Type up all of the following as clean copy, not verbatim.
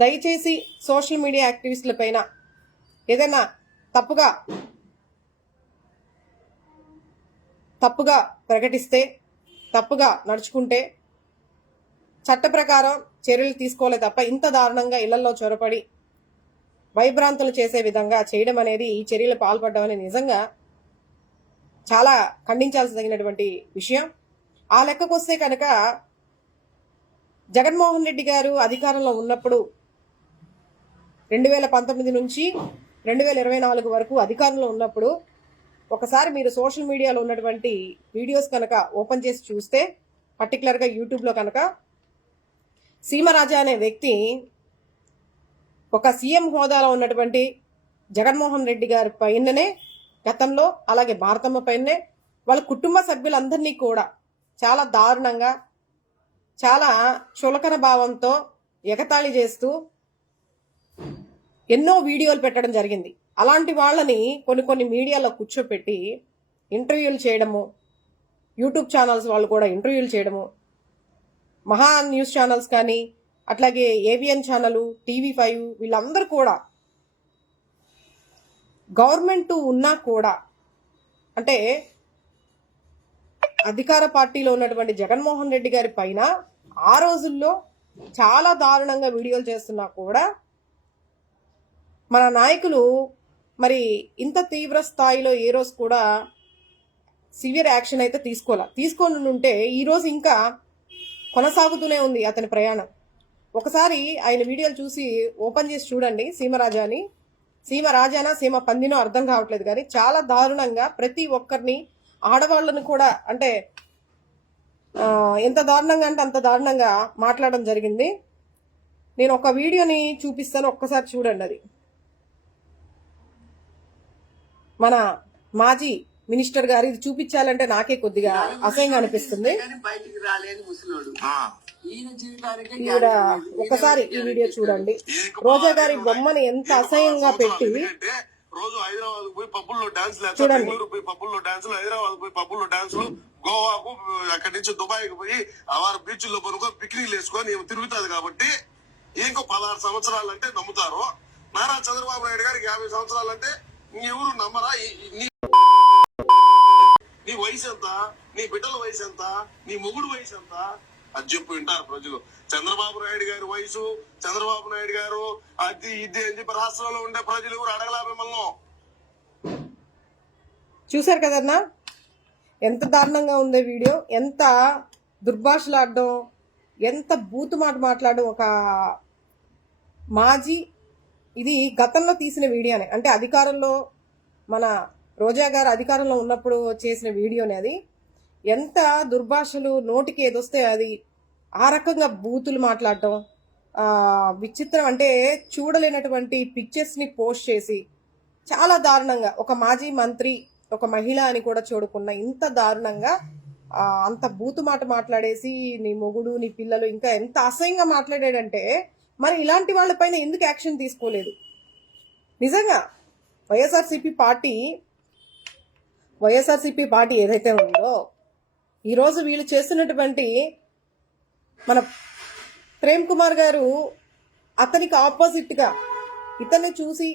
దయచేసి social media యాక్టివిస్టుల పైన ఏదైనా తప్పుగా ప్రకటిస్తే, తప్పుగా నడుచుకుంటే చట్ట ప్రకారం చర్యలు తీసుకోలే తప్ప ఇంత దారుణంగా ఇళ్లలో చొరపడి భయభ్రాంతులు చేసే విధంగా చేయడం అనేది, ఈ చర్యలు పాల్పడడం అనేది నిజంగా చాలా ఖండించాల్సినటువంటి విషయం. ఆ లెక్కకొస్తే కనుక జగన్మోహన్ రెడ్డి గారు అధికారంలో ఉన్నప్పుడు 2019 నుంచి 2024 వరకు అధికారంలో ఉన్నప్పుడు ఒకసారి మీరు సోషల్ మీడియాలో ఉన్నటువంటి వీడియోస్ కనుక ఓపెన్ చేసి చూస్తే, పర్టికులర్గా యూట్యూబ్లో కనుక సీమరాజా అనే వ్యక్తి ఒక సీఎం హోదాలో ఉన్నటువంటి జగన్మోహన్ రెడ్డి గారి పైననే గతంలో, అలాగే భారతమ్మ పైనే వాళ్ళ కుటుంబ సభ్యులందరినీ కూడా చాలా దారుణంగా, చాలా చులకన భావంతో ఎగతాళి చేస్తూ ఎన్నో వీడియోలు పెట్టడం జరిగింది. అలాంటి వాళ్ళని కొన్ని మీడియాలో కూర్చోపెట్టి ఇంటర్వ్యూలు చేయడము, యూట్యూబ్ ఛానల్స్ వాళ్ళు కూడా ఇంటర్వ్యూలు చేయడము, మహా న్యూస్ ఛానల్స్ కానీ అట్లాగే ఏబిఎన్ ఛానల్, TV5 వీళ్ళందరూ కూడా గవర్నమెంట్ ఉన్నా కూడా, అంటే అధికార పార్టీలో ఉన్నటువంటి జగన్మోహన్ రెడ్డి గారి పైన ఆ రోజుల్లో చాలా దారుణంగా వీడియోలు చేస్తున్నా కూడా మన నాయకులు మరి ఇంత తీవ్ర స్థాయిలో ఏ రోజు కూడా సివియర్ యాక్షన్ అయితే తీసుకొని ఉంటే ఈ రోజు ఇంకా కొనసాగుతూనే ఉంది అతని ప్రయాణం. ఒకసారి ఆయన వీడియోలు చూసి ఓపెన్ చేసి చూడండి. సీమరాజానా సీమ పందినో అర్థం కావట్లేదు, కానీ చాలా దారుణంగా ప్రతి ఒక్కరిని, ఆడవాళ్ళను కూడా, అంటే ఎంత దారుణంగా అంటే అంత దారుణంగా మాట్లాడడం జరిగింది. నేను ఒక వీడియోని చూపిస్తాను, ఒక్కసారి చూడండి. అది మన మాజీ మినిస్టర్ గారు, ఇది చూపించాలంటే నాకే కొద్దిగా అసహ్యంగా అనిపిస్తుంది. ఒకసారి ఈ వీడియో చూడండి. రోజా గారి బొమ్మని ఎంత అసహ్యంగా పెట్టి రోజు హైదరాబాద్ పోయి పబ్బుల్లో డాన్స్ లేస్తారు, బెంగళూరు పోయి పబ్బుల్లో డాన్సులు, హైదరాబాద్ పోయి పబ్బుల్లో డాన్సులు, గోవాకు అక్కడి నుంచి దుబాయ్కి పోయి వారు బీచ్ల్లో పనుకో పిక్నిక్లు వేసుకొని తిరుగుతుంది. కాబట్టి ఇంకో 16 సంవత్సరాలు అంటే నమ్ముతారు. నారా చంద్రబాబు నాయుడు గారికి 50 సంవత్సరాలు అంటే ఎవరు నమ్మరా? నీ వయసు ఎంత, నీ బిడ్డల వయసు ఎంత, నీ మొగుడు వయసు ఎంత అది చెప్పు వింటారు ప్రజలు. చంద్రబాబు నాయుడు గారి వయసు, చంద్రబాబు నాయుడు గారు అది ఇది అని చెప్పి రాష్ట్రంలో ఉండే ప్రజలు ఎవరు అడగలా మిమ్మల్ని. చూసారు కదన్నా ఎంత దారుణంగా ఉందే వీడియో, ఎంత దుర్భాషలాడడం, ఎంత బూతు మాట మాట్లాడడం. ఒక మాజీ, ఇది గతంలో తీసిన వీడియోనే, అంటే అధికారంలో మన రోజా గారు అధికారంలో ఉన్నప్పుడు చేసిన వీడియోనే. అది ఎంత దుర్భాషలు, నోటికి ఏదొస్తే అది ఆ రకంగా బూతులు మాట్లాడటం, విచిత్రం. అంటే చూడలేనటువంటి పిక్చర్స్ ని పోస్ట్ చేసి చాలా దారుణంగా, ఒక మాజీ మంత్రి, ఒక మహిళ అని కూడా చూడకుండా ఇంత దారుణంగా అంత బూతు మాట మాట్లాడేసి నీ మొగుడు, నీ పిల్లలు, ఇంకా ఎంత అసహ్యంగా మాట్లాడాడంటే మరి ఇలాంటి వాళ్ళపైన ఎందుకు యాక్షన్ తీసుకోలేదు? నిజంగా వైఎస్ఆర్సీపీ పార్టీ ఏదైతే ఉందో ఈరోజు వీళ్ళు చేస్తున్నటువంటి, మన ప్రేమ్ కుమార్ గారు అతనికి ఆపోజిట్ గా ఇతన్ని చూసి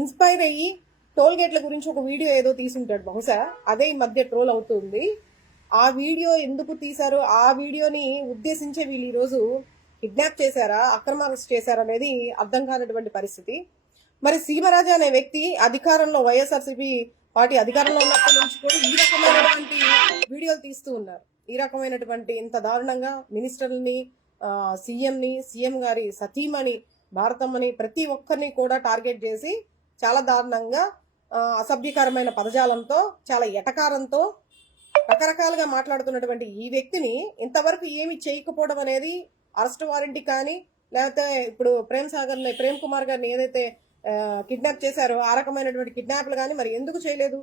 ఇన్స్పైర్ అయ్యి టోల్ గేట్ల గురించి ఒక వీడియో ఏదో తీసుంటాడు, బహుశా అదే ఈ మధ్య ట్రోల్ అవుతుంది. ఆ వీడియో ఎందుకు తీశారు, ఆ వీడియోని ఉద్దేశించే వీళ్ళు ఈరోజు కిడ్నాప్ చేశారా, అక్రమ అరెస్ట్ చేశారా అనేది అర్థం కానటువంటి పరిస్థితి. మరి సీమరాజా అనే వ్యక్తి అధికారంలో, వైఎస్ఆర్సీపీ పార్టీ అధికారంలో ఉన్నప్పటి నుంచి కూడా ఈ రకమైనటువంటి వీడియోలు తీస్తూ ఉన్నారు. ఈ రకమైనటువంటి ఇంత దారుణంగా మినిస్టర్ని, సీఎం గారి సతీమణి భారతమ్మని, ప్రతి ఒక్కరిని కూడా టార్గెట్ చేసి చాలా దారుణంగా అసభ్యకరమైన పదజాలంతో, చాలా ఎటకారంతో రకరకాలుగా మాట్లాడుతున్నటువంటి ఈ వ్యక్తిని ఇంతవరకు ఏమి చేయకపోవడం అనేది, అరెస్ట్ వారెంట్ కానీ, లేకపోతే ఇప్పుడు ప్రేమ్ కుమార్ గారిని ఏదైతే కిడ్నాప్ చేశారో ఆ రకమైనటువంటి కిడ్నాప్లు కానీ మరి ఎందుకు చేయలేదు?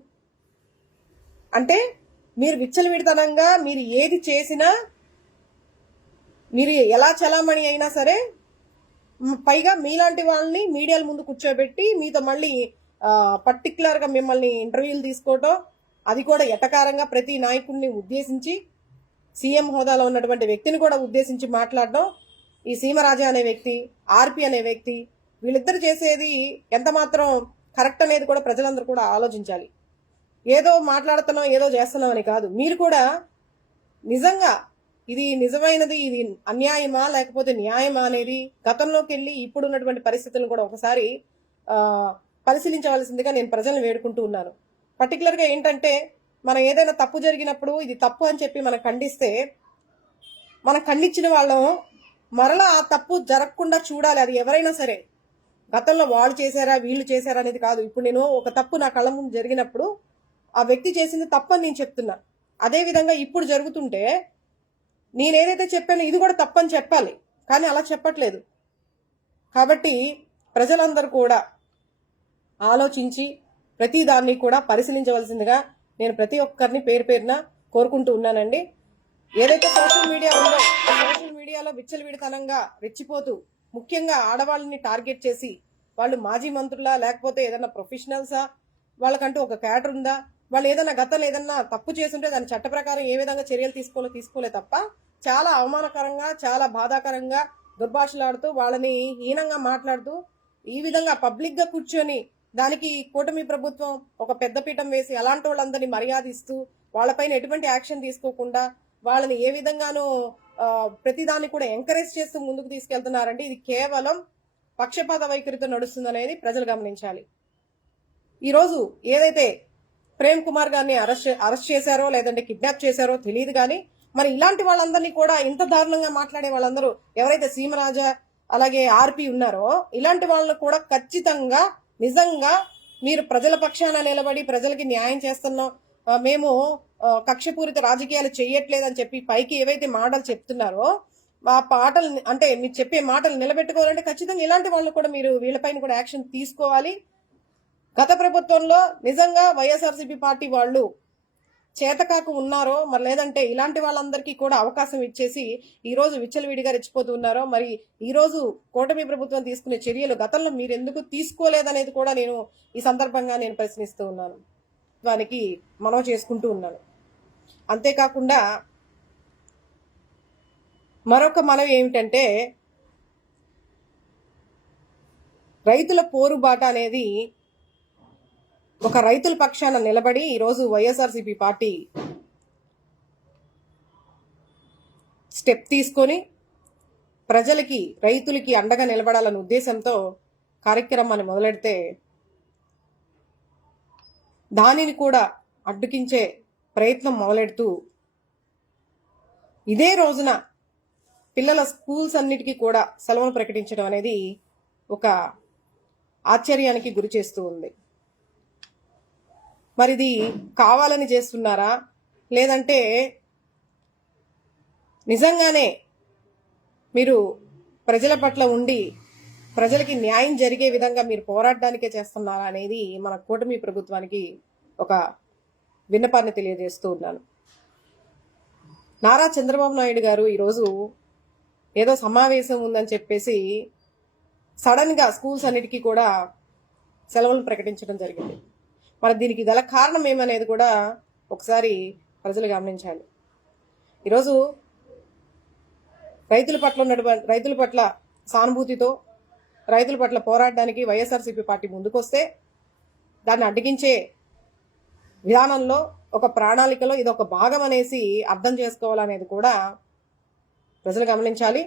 అంటే మీరు విచ్చలవిడితనంగా మీరు ఏది చేసినా, మీరు ఎలా చలామణి అయినా సరే, పైగా మీలాంటి వాళ్ళని మీడియాల ముందు కూర్చోబెట్టి మీతో మళ్ళీ పర్టికులర్గా మిమ్మల్ని ఇంటర్వ్యూలు తీసుకోవటం, అది కూడా ఎటకారంగా ప్రతి నాయకుడిని ఉద్దేశించి, సీఎం హోదాలో ఉన్నటువంటి వ్యక్తిని కూడా ఉద్దేశించి మాట్లాడడం, ఈ సీమరాజా అనే వ్యక్తి, ఆర్పి అనే వ్యక్తి, వీళ్ళిద్దరు చేసేది ఎంత మాత్రం కరెక్ట్ అనేది కూడా ప్రజలందరూ కూడా ఆలోచించాలి. ఏదో మాట్లాడుతున్నాం ఏదో చేస్తున్నాం అని కాదు. మీరు కూడా నిజంగా ఇది నిజమైనది, ఇది అన్యాయమా లేకపోతే న్యాయమా అనేది గతంలోకి వెళ్ళి ఇప్పుడు ఉన్నటువంటి పరిస్థితులను కూడా ఒకసారి పరిశీలించవలసిందిగా నేను ప్రజలను వేడుకుంటూ ఉన్నాను. పర్టికులర్గా ఏంటంటే, మనం ఏదైనా తప్పు జరిగినప్పుడు ఇది తప్పు అని చెప్పి మనం ఖండిస్తే, మనం ఖండించిన వాళ్ళం మరలా ఆ తప్పు జరగకుండా చూడాలి. అది ఎవరైనా సరే, గతంలో వాళ్ళు చేశారా వీళ్ళు చేశారా అనేది కాదు. ఇప్పుడు నేను ఒక తప్పు నా కళ్ళ ముందు జరిగినప్పుడు ఆ వ్యక్తి చేసింది తప్పు అని నేను చెప్తున్నా. అదే విధంగా ఇప్పుడు జరుగుతుంటే నేను ఏదైతే చెప్పానో ఇది కూడా తప్పని చెప్పాలి, కానీ అలా చెప్పట్లేదు. కాబట్టి ప్రజలందరూ కూడా ఆలోచించి ప్రతి దాన్ని కూడా పరిశీలించవలసిందిగా నేను ప్రతి ఒక్కరిని పేరు పేరున కోరుకుంటూ ఉన్నానండి. ఏదైతే సోషల్ మీడియా ఉందో, సోషల్ మీడియాలో విచ్చలవిడితనంగా రెచ్చిపోతూ ముఖ్యంగా ఆడవాళ్ళని టార్గెట్ చేసి, వాళ్ళు మాజీ మంత్రులా లేకపోతే ఏదైనా ప్రొఫెషనల్సా, వాళ్ళకంటూ ఒక క్యాడర్ ఉందా, వాళ్ళు ఏదైనా గతంలో ఏదైనా తప్పు చేస్తుంటే దాని చట్ట ప్రకారం ఏ విధంగా చర్యలు తీసుకోలే తప్ప చాలా అవమానకరంగా, చాలా బాధాకరంగా దుర్భాషలాడుతూ వాళ్ళని హీనంగా మాట్లాడుతూ ఈ విధంగా పబ్లిక్ గా కూర్చొని దానికి కూటమి ప్రభుత్వం ఒక పెద్దపీఠం వేసి అలాంటి వాళ్ళందరినీ మర్యాదిస్తూ వాళ్ళపైన ఎటువంటి యాక్షన్ తీసుకోకుండా వాళ్ళని ఏ విధంగానూ ప్రతిదాన్ని కూడా ఎంకరేజ్ చేస్తూ ముందుకు తీసుకెళ్తున్నారంటే ఇది కేవలం పక్షపాత వైఖరితో నడుస్తుందనేది ప్రజలు గమనించాలి. ఈరోజు ఏదైతే ప్రేమ్ కుమార్ గారిని అరెస్ట్ చేశారో లేదంటే కిడ్నాప్ చేశారో తెలియదు, కానీ మరి ఇలాంటి వాళ్ళందరినీ కూడా ఇంత దారుణంగా మాట్లాడే వాళ్ళందరూ ఎవరైతే సీమరాజా అలాగే ఆర్పి ఉన్నారో ఇలాంటి వాళ్ళని కూడా ఖచ్చితంగా నిజంగా మీరు ప్రజల పక్షాన నిలబడి ప్రజలకి న్యాయం చేస్తున్నాం, మేము కక్షపూరిత రాజకీయాలు చేయట్లేదని చెప్పి పైకి ఏవైతే మాటలు చెప్తున్నారో ఆ పాటలు అంటే మీరు చెప్పే మాటలు నిలబెట్టుకోవాలంటే ఖచ్చితంగా ఇలాంటి వాళ్ళు కూడా మీరు వీళ్ళపైన కూడా యాక్షన్ తీసుకోవాలి. గత ప్రభుత్వంలో నిజంగా వైఎస్ఆర్సీపీ పార్టీ వాళ్ళు చేతకాకు ఉన్నారో మరి లేదంటే ఇలాంటి వాళ్ళందరికీ కూడా అవకాశం ఇచ్చేసి ఈ రోజు విచ్చలవిడిగా రెచ్చిపోతున్నారో, మరి ఈ రోజు కూటమి ప్రభుత్వం తీసుకునే చర్యలు గతంలో మీరు ఎందుకు తీసుకోలేదనేది కూడా నేను ఈ సందర్భంగా నేను ప్రశ్నిస్తూ ఉన్నాను, దానికి మనవి చేసుకుంటూ ఉన్నాను. అంతేకాకుండా మరొక మనవి ఏమిటంటే, రైతుల పోరుబాట అనేది ఒక రైతుల పక్షాన నిలబడి ఈరోజు వైఎస్ఆర్సీపీ పార్టీ స్టెప్ తీసుకొని ప్రజలకి రైతులకి అండగా నిలబడాలనే ఉద్దేశంతో కార్యక్రమాన్ని మొదలెడితే దానిని కూడా అడ్డుకించే ప్రయత్నం మొదలెడుతూ ఇదే రోజున పిల్లల స్కూల్స్ అన్నిటికీ కూడా సెలవులు ప్రకటించడం అనేది ఒక ఆశ్చర్యానికి గురి చేస్తూ ఉంది. మరి ఇది కావాలని చేస్తున్నారా లేదంటే నిజంగానే మీరు ప్రజల పట్ల ఉండి ప్రజలకి న్యాయం జరిగే విధంగా మీరు పోరాడడానికే చేస్తున్నారా అనేది మన కూటమి ప్రభుత్వానికి ఒక విన్నపాన్ని తెలియజేస్తూ ఉన్నాను. నారా చంద్రబాబు నాయుడు గారు ఈరోజు ఏదో సమావేశం ఉందని చెప్పేసి సడన్ గా స్కూల్స్ అన్నిటికీ కూడా సెలవులు ప్రకటించడం జరిగింది. మరి దీనికి గల కారణం ఏమనేది కూడా ఒకసారి ప్రజలు గమనించాలి. ఈరోజు రైతుల పట్ల సానుభూతితో రైతుల పట్ల పోరాడడానికి వైఎస్ఆర్సీపీ పార్టీ ముందుకొస్తే దాన్ని అడ్డగించే విధానంలో ఒక ప్రణాళికలో ఇది ఒక భాగం అనేసి అర్థం చేసుకోవాలనేది కూడా ప్రజలు గమనించాలి.